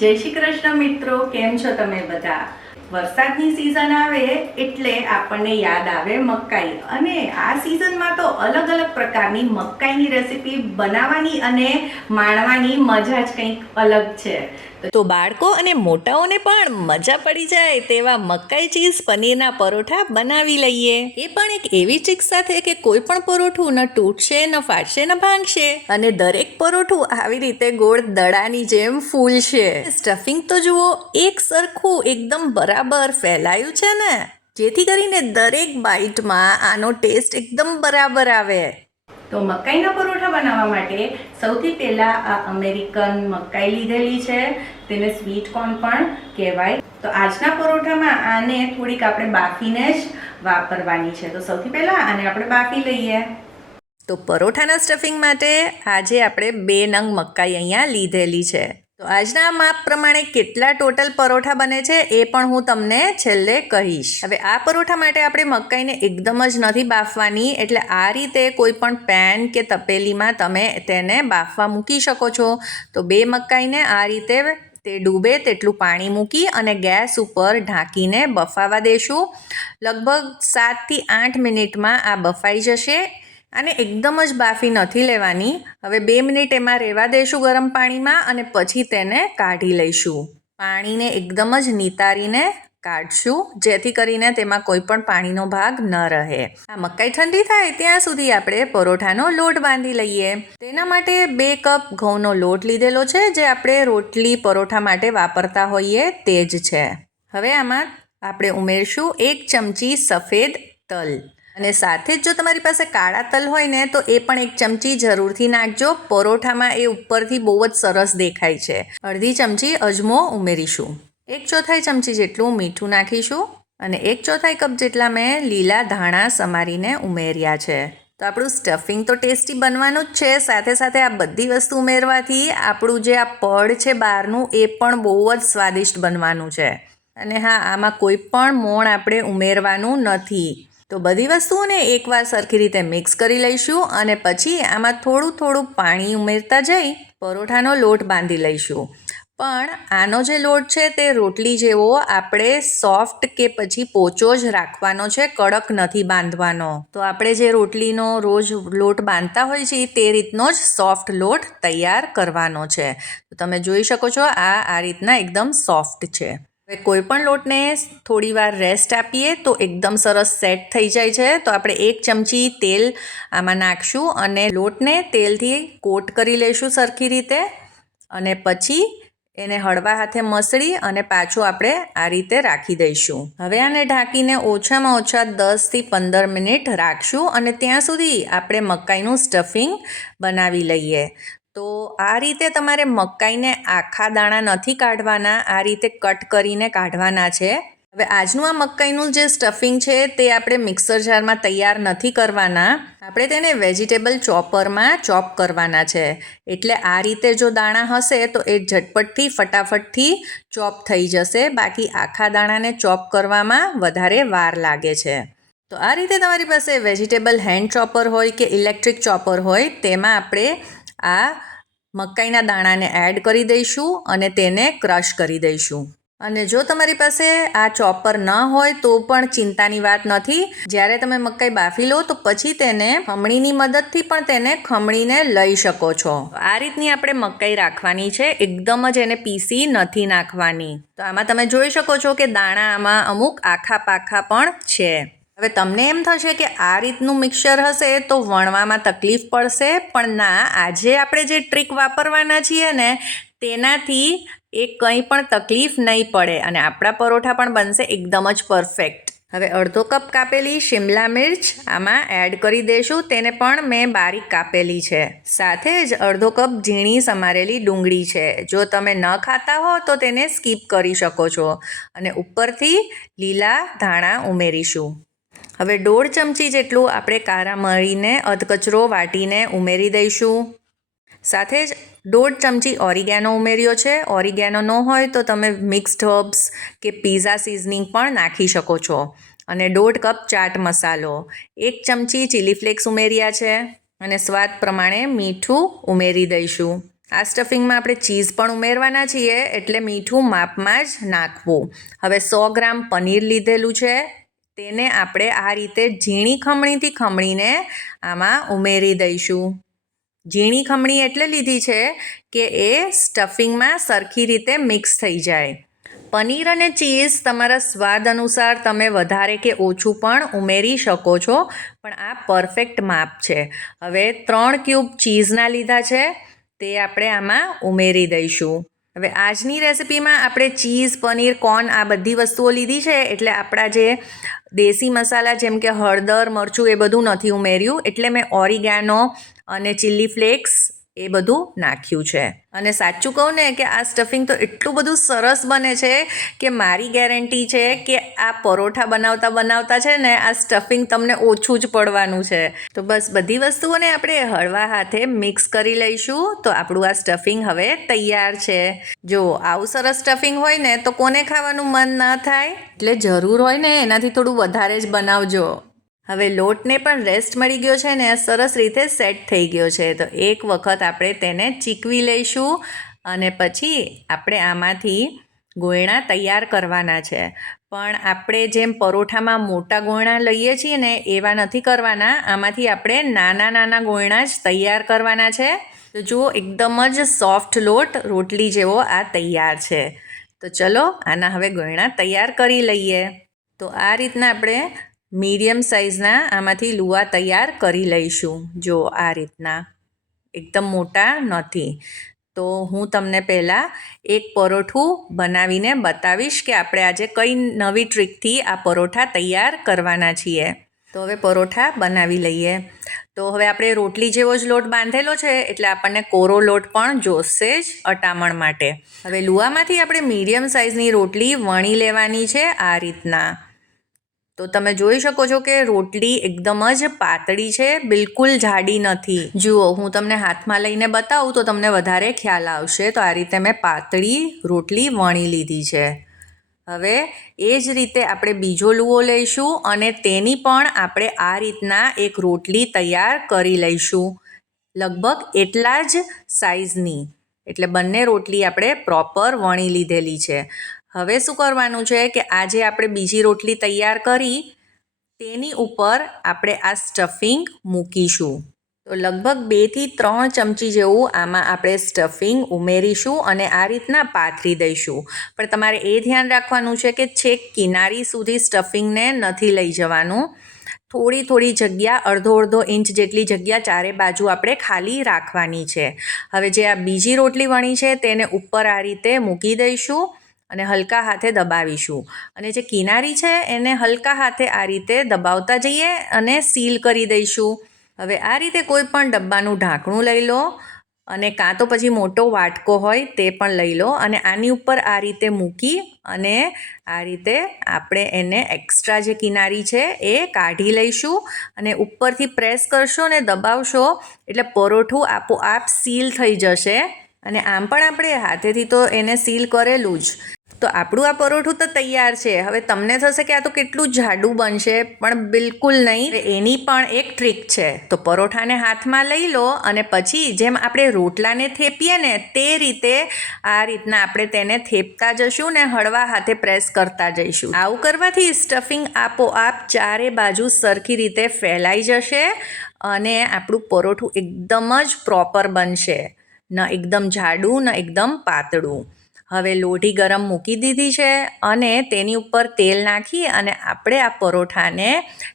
જય શ્રી કૃષ્ણ મિત્રો, કેમ છો તમે બધા? વરસાદની સિઝન આવે એટલે આપણને યાદ આવે મકાઈ. અને આ સિઝનમાં તો અલગ અલગ પ્રકારની મકાઈની રેસીપી બનાવવાની અને માણવાની મજા જ કંઈક અલગ છે. તો બાળકો અને મોટાઓને પણ મજા પડી જાય તેવા મકાઈ ચીઝ પનીરના પરોઠા બનાવી લઈએ. એ પણ એક એવી ચીક સાથે કે કોઈ પણ પરોઠું ન તૂટશે, ન ફાટશે, ન ભાંગશે. અને દરેક પરોઠું આવી રીતે ગોળ દડાની જેમ ફૂલશે. સ્ટફિંગ તો જુઓ, એક સરખું એકદમ બરાબર ફેલાયું છે ને? જેથી કરીને દરેક બાઇટમાં આનો ટેસ્ટ એકદમ બરાબર આવે. તો મકાઈના પરોઠા બનાવવા માટે સૌથી પહેલા આ અમેરિકન મકાઈ લીધેલી છે. તેને સ્વીટ કોર્ન પણ કહેવાય. તો આજના પરોઠામાં આને થોડીક આપણે બાફીને જ વાપરવાની છે. તો સૌથી પહેલા આને આપણે બાફી લઈએ. તો પરોઠાના સ્ટફિંગ માટે આજે આપણે બે નંગ મકાઈ અહીંયા લીધેલી છે. તો આજના માપ પ્રમાણે કેટલા ટોટલ પરોઠા બને છે એ પણ હું તમને છેલ્લે કહીશ. હવે આ પરોઠા માટે આપણે મકાઈને એકદમ જ નથી બાફવાની, એટલે આ રીતે કોઈ પણ પેન કે તપેલીમાં તમે તેને બાફવા મૂકી શકો છો. તો બે મકાઈને આ રીતે તે ડૂબે તેટલું પાણી મૂકી અને ગેસ ઉપર ઢાંકીને બફાવા દેશું. લગભગ સાતથી આઠ મિનિટમાં આ બફાઈ જશે. આને એકદમ જ બાફી નથી લેવાની. હવે બે મિનિટ એમાં રહેવા દઈશું ગરમ પાણીમાં અને પછી તેને કાઢી લઈશું. પાણીને એકદમ જ નિતારીને કાઢશું, જેથી કરીને તેમાં કોઈ પણ પાણીનો ભાગ ન રહે. આ મકાઈ ઠંડી થાય ત્યાં સુધી આપણે પરોઠાનો લોટ બાંધી લઈએ. તેના માટે બે કપ ઘઉંનો લોટ લીધેલો છે, જે આપણે રોટલી પરોઠા માટે વાપરતા હોઈએ તે જ છે. હવે આમાં આપણે ઉમેરશું એક ચમચી સફેદ તલ. અને સાથે જ જો તમારી પાસે કાળા તલ હોય ને, તો એ પણ એક ચમચી જરૂરથી નાખજો. પરોઠામાં એ ઉપરથી બહુ જ સરસ દેખાય છે. અડધી ચમચી અજમો ઉમેરીશું. એક ચોથાઈ ચમચી જેટલું મીઠું નાખીશું અને એક ચોથાઈ કપ જેટલા મેં લીલા ધાણા સમારીને ઉમેર્યા છે. તો આપણું સ્ટફિંગ તો ટેસ્ટી બનવાનું જ છે. સાથે સાથે આ બધી વસ્તુ ઉમેરવાથી આપણું જે આ પડ છે બહારનું, એ પણ બહુ જ સ્વાદિષ્ટ બનવાનું છે. અને હા, આમાં કોઈ પણ મોણ આપણે ઉમેરવાનું નથી. તો બધી વસ્તુઓને એકવાર સરખી રીતે મિક્સ કરી લઈશું અને પછી આમાં થોડું થોડું પાણી ઉમેરતા જઈ પરોઠાનો લોટ બાંધી લઈશું. પણ આનો જે લોટ છે તે રોટલી જેવો આપણે સોફ્ટ કે પછી પોચો જ રાખવાનો છે, કડક નથી બાંધવાનો. તો આપણે જે રોટલીનો રોજ લોટ બાંધતા હોય છે તે રીતનો જ સોફ્ટ લોટ તૈયાર કરવાનો છે. તો તમે જોઈ શકો છો આ આ રીતના એકદમ સોફ્ટ છે. હવે કોઈ પણ લોટને થોડી વાર રેસ્ટ આપીએ તો એકદમ સરસ સેટ થઈ જાય છે. તો આપણે એક ચમચી તેલ આમાં નાખશું અને લોટને તેલથી કોટ કરી લઈશું સરખી રીતે. અને પછી એને હળવા હાથે મસળી અને પાછું આપણે આ રીતે રાખી દઈશું. હવે આને ઢાંકીને ઓછામાં ઓછા દસથી પંદર મિનિટ રાખશું અને ત્યાં સુધી આપણે મકાઈનું સ્ટફિંગ બનાવી લઈએ. તો આ રીતે તમારે મકાઈને આખા દાણા નથી કાઢવાના, આ રીતે કટ કરીને કાઢવાના છે. હવે આજનું આ મકાઈનું જે સ્ટફિંગ છે તે આપણે મિક્સર જારમાં તૈયાર નથી કરવાના. આપણે તેને વેજીટેબલ ચોપરમાં ચોપ કરવાના છે. એટલે આ રીતે જો દાણા હશે તો એ ઝટપટથી, ફટાફટથી ચોપ થઈ જશે. બાકી આખા દાણાને ચોપ કરવામાં વધારે વાર લાગે છે. તો આ રીતે તમારી પાસે વેજીટેબલ હેન્ડ ચોપર હોય કે ઇલેક્ટ્રિક ચોપર હોય, તેમાં આપણે આ મકાઈના દાણાને એડ કરી દઈશું અને તેને ક્રશ કરી દઈશું. અને જો તમારી પાસે આ ચોપર ન હોય તો પણ ચિંતાની વાત નથી. જ્યારે તમે મકાઈ બાફી લો તો પછી તેને ખમણીની મદદથી પણ તેને ખમણીને લઈ શકો છો. આ રીતની આપણે મકાઈ રાખવાની છે. એકદમ જ એને પીસી નથી નાખવાની. તો આમાં તમે જોઈ શકો છો કે દાણા આમાં અમુક આખા પાખા પણ છે. હવે તમને એમ થશે કે આ રીતનું મિક્સર હશે તો વણવામાં તકલીફ પડશે, પણ ના, આજે આપણે જે ટ્રીક વાપરવાના છીએ ને, તેનાથી એ કંઈ પણ તકલીફ નહીં પડે અને આપણા પરોઠા પણ બનશે એકદમ જ પરફેક્ટ. હવે અડધો કપ કાપેલી શિમલા મિર્ચ, આમાં એડ કરી દઈશું તેને પણ મેં બારીક કાપેલી છે. સાથે જ અડધો કપ ઝીણી સમારેલી ડુંગળી છે. જો તમે ન ખાતા હો, તો તેને સ્કીપ કરી શકો છો. અને ઉપરથી લીલા ધાણા ઉમેરીશું. હવે દોઢ ચમચી જેટલું આપણે કારા મરીને, અધકચરો વાટીને ઉમેરી દઈશું. સાથે જ દોઢ ચમચી ઓરિગેનો ઉમેર્યો છે. ઓરિગેનો ન હોય તો તમે મિક્સ્ડ હર્બ્સ કે પીઝા સિઝનિંગ પણ નાખી શકો છો. અને દોઢ કપ ચાટ મસાલો. એક ચમચી ચીલી ફ્લેક્સ ઉમેર્યા છે. અને સ્વાદ પ્રમાણે મીઠું ઉમેરી દઈશું. આ સ્ટફિંગમાં આપણે ચીઝ પણ ઉમેરવાના છીએ, એટલે મીઠું માપમાં જ નાખવું. હવે સો ગ્રામ પનીર લીધેલું છે. તેને આપણે આ રીતે ઝીણી ખમણીથી ખમણીને આમાં ઉમેરી દઈશું. ઝીણી ખમણી એટલે લીધી છે કે એ સ્ટફિંગમાં સરખી રીતે મિક્સ થઈ જાય. પનીર અને ચીઝ તમારા સ્વાદ અનુસાર તમે વધારે કે ઓછું પણ ઉમેરી શકો છો, પણ આ પરફેક્ટ માપ છે. હવે ત્રણ ક્યુબ ચીઝના લીધા છે, તે આપણે આમાં ઉમેરી દઈશું. હવે આજની રેસિપીમાં આપણે ચીઝ, પનીર, કોર્ન આ બધી વસ્તુઓ લીધી છે એટલે આપણા જે દેશી મસાલા જેમ કે હળદર, મરચું એ બધું નથી ઉમેર્યું. એટલે મેં ઓરિગેનો અને ચીલી ફ્લેક્સ એ બધું નાખ્યું છે. અને સાચું કહું ને કે આ સ્ટફિંગ તો એટલું બધું સરસ બને છે કે મારી ગેરંટી છે કે આ પરોઠા બનાવતા બનાવતા છે ને આ સ્ટફિંગ તમને ઓછું જ પડવાનું છે. તો બસ બધી વસ્તુઓને આપણે હળવા હાથે મિક્સ કરી લઈશું તો આપણું આ સ્ટફિંગ હવે તૈયાર છે. જો આવું સરસ સ્ટફિંગ હોય ને તો કોને ખાવાનું મન ન થાય? એટલે જરૂર હોય ને એનાથી થોડું વધારે જ બનાવજો. હવે લોટને પણ રેસ્ટ મળી ગયો છે ને સરસ રીતે સેટ થઈ ગયો છે. તો એક વખત આપણે તેને ચીકવી લઈશું અને પછી આપણે આમાંથી ગોયણા તૈયાર કરવાના છે. પણ આપણે જેમ પરોઠામાં મોટા ગોયણા લઈએ છીએ ને એવા નથી કરવાના. આમાંથી આપણે નાના નાના ગોયણા જ તૈયાર કરવાના છે. તો જુઓ, એકદમ જ સોફ્ટ લોટ રોટલી જેવો આ તૈયાર છે. તો ચલો, આના હવે ગોયણા તૈયાર કરી લઈએ. તો આ રીતના આપણે મીડિયમ સાઇઝના આમાંથી લુવા તૈયાર કરી લઈશું. જો આ રીતના એકદમ મોટા નથી, તો હું તમને પહેલાં એક પરોઠું બનાવીને બતાવીશ કે આપણે આજે કઈ નવી ટ્રીકથી આ પરોઠા તૈયાર કરવાના છીએ. તો હવે પરોઠા બનાવી લઈએ. તો હવે આપણે રોટલી જેવો જ લોટ બાંધેલો છે, એટલે આપણને કોરો લોટ પણ જોશે જ અટામણ માટે. હવે લુવામાંથી આપણે મીડિયમ સાઇઝની રોટલી વણી લેવાની છે આ રીતના. તો તમે જોઈ શકો છો કે રોટલી એકદમ જ પાતળી છે, બિલકુલ જાડી નથી. જુઓ, હું તમને હાથમાં લઈને બતાવું તો તમને વધારે ખ્યાલ આવશે. તો આ રીતે મેં પાતળી રોટલી વણી લીધી છે. હવે એ જ રીતે આપણે બીજો લુઓ લઈશું અને તેની પણ આપણે આ રીતના એક રોટલી તૈયાર કરી લઈશું. લગભગ એટલા જ સાઇઝની એટલે બંને રોટલી આપણે પ્રોપર વણી લીધેલી છે. હવે શું કરવાનું છે કે આજે આપણે બીજી રોટલી તૈયાર કરી, તેની ઉપર આપણે આ સ્ટફિંગ મૂકીશું. તો લગભગ બેથી ત્રણ ચમચી જેવું આમાં આપણે સ્ટફિંગ ઉમેરીશું અને આ રીતના પાથરી દઈશું. પણ તમારે એ ધ્યાન રાખવાનું છે કે છેક કિનારી સુધી સ્ટફિંગને નથી લઈ જવાનું. થોડી થોડી જગ્યા, અડધો અડધો ઇંચ જેટલી જગ્યા ચારે બાજુ આપણે ખાલી રાખવાની છે. હવે જે આ બીજી રોટલી વણી છે, તેને ઉપર આ રીતે મૂકી દઈશું. અને હલકા હાથે દબાવીશું. અને જે કિનારી છે, એને હલકા હાથે આ રીતે દબાવતા જઈએ અને સીલ કરી દઈશું. હવે આ રીતે કોઈ પણ ડબ્બાનું ઢાંકણું લઈ લો અને કાં તો પછી મોટો વાટકો હોય તે પણ લઈ લો અને આની ઉપર આ રીતે મૂકી અને આ રીતે આપણે એને એક્સ્ટ્રા જે કિનારી છે એ કાઢી લઈશું. અને ઉપરથી પ્રેસ કરશો ને દબાવશો એટલે પરોઠું આપોઆપ સીલ થઈ જશે. અને આમ પણ આપણે હાથેથી તો એને સીલ કરેલું જ. તો આપણું આ પરોઠું તો તૈયાર છે. હવે તમને થશે કે આ તો કેટલું જાડું બનશે, પણ બિલકુલ નહીં. એની પણ એક ટ્રીક છે. તો પરોઠાને હાથમાં લઈ લો અને પછી જેમ આપણે રોટલાને થેપીએ ને તે રીતે આ રીતના આપણે તેને થેપતા જશું ને હળવા હાથે પ્રેસ કરતા જઈશું. આવું કરવાથી સ્ટફિંગ આપોઆપ ચારે બાજુ સરખી રીતે ફેલાઈ જશે અને આપણું પરોઠું એકદમ જ પ્રોપર બનશે. ન એકદમ જાડું, ન એકદમ પાતળું. હવે લોઢી ગરમ મૂકી દીધી છે અને તેની ઉપર તેલ નાખી અને આપણે આ પરોઠાને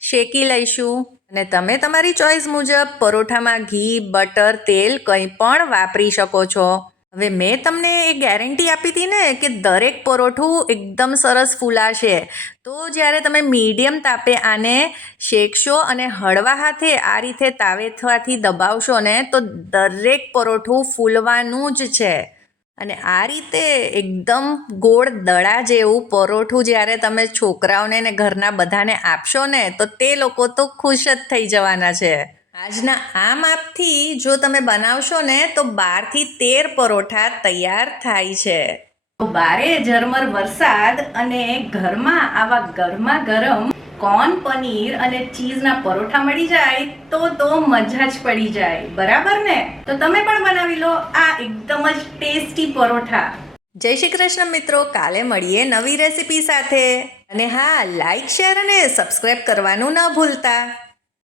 શેકી લઈશું. અને તમે તમારી ચોઈસ મુજબ પરોઠામાં ઘી, બટર, તેલ કંઈ પણ વાપરી શકો છો. હવે મેં તમને એ ગેરંટી આપી હતી ને કે દરેક પરોઠું એકદમ સરસ ફૂલાશે. તો જ્યારે તમે મીડિયમ તાપે આને શેકશો અને હળવા હાથે આ રીતે તાવેથવાથી દબાવશો ને, તો દરેક પરોઠું ફૂલવાનું જ છે. અને આ રીતે એકદમ ગોળ દડા જેવું પરોઠું જ્યારે તમે છોકરાઓને ને ઘરના બધાને આપશો ને, તો તે લોકો તો ખુશ જ થઈ જવાના છે. આજના આ માપથી જો તમે બનાવશો ને, તો બારથી તેર પરોઠા તૈયાર થાય છે. બારે ઝરમર વરસાદ અને ઘરમાં આવા ગરમા ગરમ કોર્ન પનીર અને ચીઝના પરોઠા મળી જાય તો તો મજા જ પડી જાય. બરાબર ને? તો તમે પણ બનાવી લો આ એકદમ જ ટેસ્ટી પરોઠા. જય શ્રી કૃષ્ણ મિત્રો, કાલે મળીએ નવી રેસિપી સાથે. અને હા લાઈક શેર અને સબસ્ક્રાઈબ કરવાનું ન ભૂલતા.